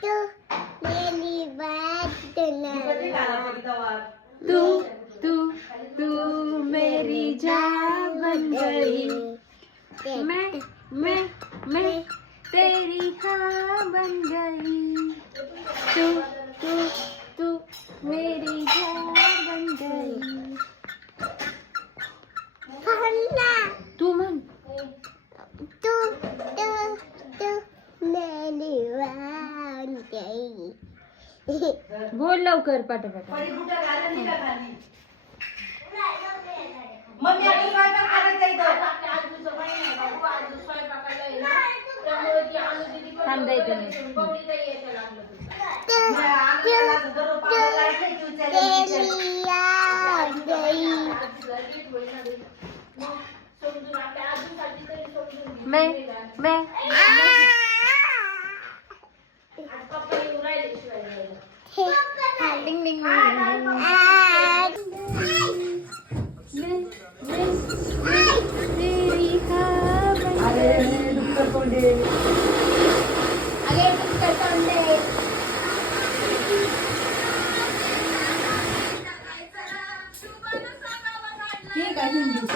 तू मेरी बात ना तू तू तू मेरी जान बन गई, मैं तेरी हाँ बन गई, तू तू तू मेरी जान बन गई. तू म्हण. तू तू तू मेरी बात गई. बोल लवकर पाठोपाठ. थांब द्यायचं मैं डिंग डिंग तेरी हाँ बन ठीक आहे हिंदी.